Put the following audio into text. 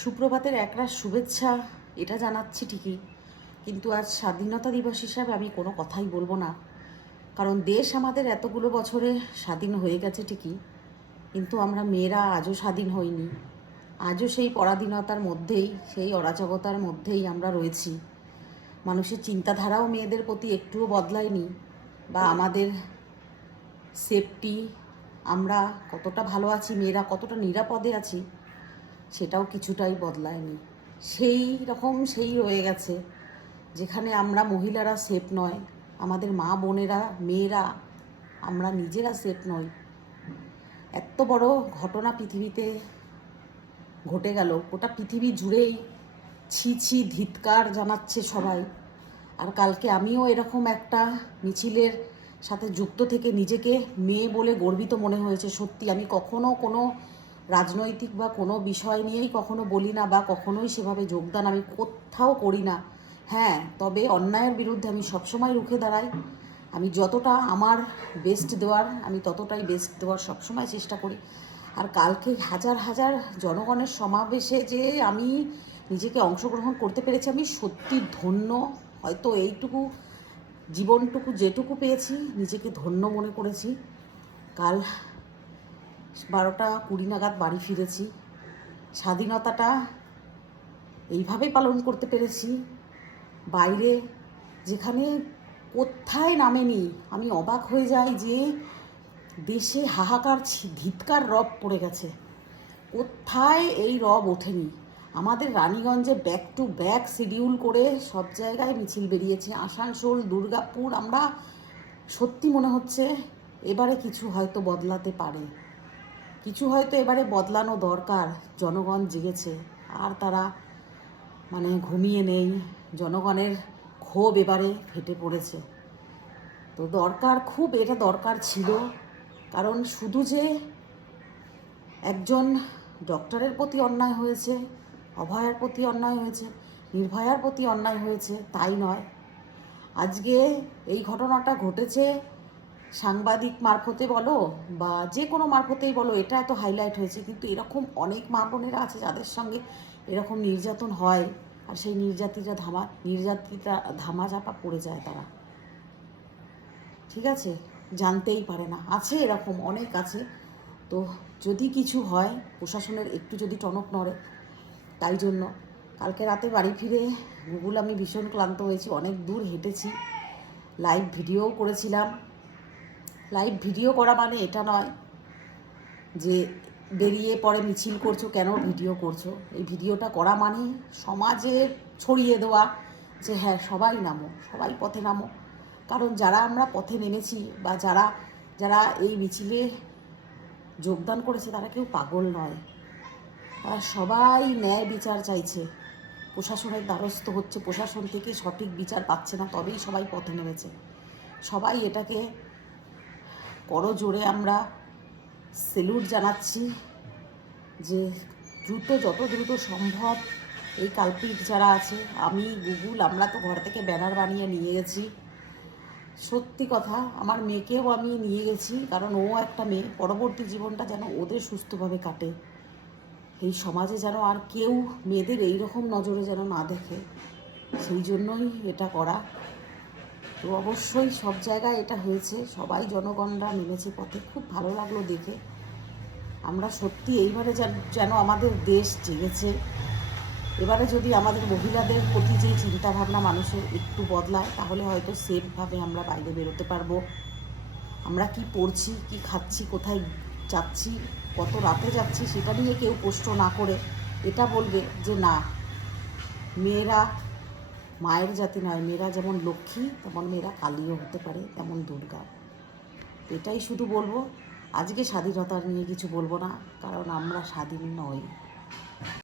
সুপ্রভাতের একরাশ শুভেচ্ছা এটা জানাচ্ছি ঠিকই, কিন্তু আজ স্বাধীনতা দিবস হিসাবে আমি কোনো কথাই বলবো না। কারণ দেশ আমাদের এতগুলো বছরে স্বাধীন হয়ে গেছে ঠিকই, কিন্তু আমরা মেয়েরা আজও স্বাধীন হইনি। আজও সেই পরাধীনতার মধ্যেই, সেই অরাজকতার মধ্যেই আমরা রয়েছি। মানুষের চিন্তাধারাও মেয়েদের প্রতি একটুও বদলায়নি, বা আমাদের সেফটি, আমরা কতটা ভালো আছি, মেয়েরা কতটা নিরাপদে আছি, সেটাও কিছুটাই বদলায়নি। সেই রয়ে গেছে, যেখানে আমরা মহিলারা সেফ নয়, আমাদের মা বোনেরা, মেয়েরা, আমরা নিজেরা সেফ নই। এত বড় ঘটনা পৃথিবীতে ঘটে গেল, গোটা পৃথিবী জুড়েই ছি ছি ধিৎকার জানাচ্ছে সবাই। আর কালকে আমিও এরকম একটা মিছিলের সাথে যুক্ত থেকে নিজেকে মেয়ে বলে গর্বিত মনে হয়েছে। সত্যি আমি কখনো কোনো রাজনৈতিক বা কোনো বিষয় নিয়েই কখনো বলি না, বা কখনোই সেভাবে যোগদান আমি কোথাও করি না। হ্যাঁ, তবে অন্যায়ের বিরুদ্ধে আমি সবসময় রুখে দাঁড়াই। আমি যতটা আমার বেস্ট দেওয়ার, আমি ততটাই বেস্ট দেওয়ার সবসময় চেষ্টা করি। আর কালকে হাজার হাজার জনগণের সমাবেশে যে আমি নিজেকে অংশগ্রহণ করতে পেরেছি, আমি সত্যি ধন্য। হয়তো এইটুকু জীবনটুকু যেটুকু পেয়েছি, নিজেকে ধন্য মনে করেছি। কাল 12টা 20 নাগাদ বাড়ি ফিরেছি। স্বাধীনতাটা এইভাবেই পালন করতে পেরেছি। বাইরে যেখানে কোথায় নামেনি, আমি অবাক হয়ে যাই যে দেশে হাহাকার ধিৎকার রব পড়ে গেছে, কোথায় এই রব ওঠেনি। আমাদের রানীগঞ্জে ব্যাক টু ব্যাক শিডিউল করে সব জায়গায় মিছিল বেরিয়েছে, আসানসোল, দুর্গাপুর। আমরা সত্যি মনে হচ্ছে এবারে কিছু হয়তো বদলাতে পারে, কিছু হয়তো এবারে বদলানো দরকার। জনগণ জেগেছে, আর তারা ঘুমিয়ে নেই। জনগণের ক্ষোভ এবারে ফেটে পড়েছে। তো দরকার, খুব এটা দরকার ছিল। কারণ শুধু যে একজন ডক্টরের প্রতি অন্যায় হয়েছে, অভয়ার প্রতি অন্যায় হয়েছে, নির্ভয়ার প্রতি অন্যায় হয়েছে, তাই নয়। আজকে এই ঘটনাটা ঘটেছে সাংবাদিক মারফতে বলো বা যে কোনো মারফতেই বলো, এটা এত হাইলাইট হয়েছে, কিন্তু এরকম অনেক মা বোনেরা আছে যাদের সঙ্গে এরকম নির্যাতন হয়, আর সেই নির্যাতিতা ধামাচাপা পড়ে যায় তারা। ঠিক আছে, জানতেই পারে না, আছে এরকম অনেক আছে। তো যদি কিছু হয়, প্রশাসনের একটু যদি টনক নড়ে। তাই জন্য কালকে রাতে বাড়ি ফিরে গুগল আমি ভীষণ ক্লান্ত হয়েছি, অনেক দূর হেঁটেছি, লাইভ ভিডিওও করেছিলাম। লাইভ ভিডিও করা মানে এটা নয় যে বেরিয়ে পরে মিছিল করছো, কেন ভিডিও করছো। এই ভিডিওটা করা মানে সমাজে ছড়িয়ে দেওয়া যে হ্যাঁ, সবাই নামো, সবাই পথে নামো। কারণ যারা আমরা পথে নেমেছি, বা যারা যারা এই মিছিলে যোগদান করেছে, তারা কেউ পাগল নয়। তারা সবাই ন্যায় বিচার চাইছে, প্রশাসনের দ্বারস্থ হচ্ছে, প্রশাসন থেকে সঠিক বিচার পাচ্ছে না, তবেই সবাই পথে নেমেছে। সবাই এটাকে করজোড়ে আমরা সেলুট জানাচ্ছি, যে যত দ্রুত সম্ভব এই কালপিট যারা আছে, আমি গুগল, আমরা তো ঘর থেকে ব্যানার বানিয়ে নিয়ে গেছি। সত্যি কথা, আমার মেয়েকেও আমি নিয়ে গেছি, কারণ ও একটা মেয়ে, পরবর্তী জীবনটা যেন ওদের সুস্থভাবে কাটে। এই সমাজে যেন আর কেউ মেয়েদের এইরকম নজরে যেন না দেখে, সেই জন্যই এটা করা। তো অবশ্যই সব জায়গায় এটা হয়েছে, সবাই জনগণরা নেমেছে পথে, খুব ভালো লাগলো দেখে। আমরা সত্যি এইবারে যেন আমাদের দেশ জেগেছে। এবারে যদি আমাদের মহিলাদের প্রতি যে চিন্তাভাবনা মানুষের একটু বদলায়, তাহলে হয়তো সেফভাবে আমরা বাইরে বেরোতে পারবো। আমরা কি পড়ছি, কি খাচ্ছি, কোথায় যাচ্ছি, কত রাতে যাচ্ছি, সেটা নিয়ে কেউ প্রশ্ন না করে এটা বলবে যে না, মেয়েরা মায়ের জাতি নয়, মেয়েরা যেমন লক্ষ্মী, তেমন মেয়েরা কালীও হতে পারে, তেমন দুর্গা। এটাই শুধু বলবো। আজকে স্বাধীনতা নিয়ে কিছু বলবো না, কারণ আমরা স্বাধীন নই।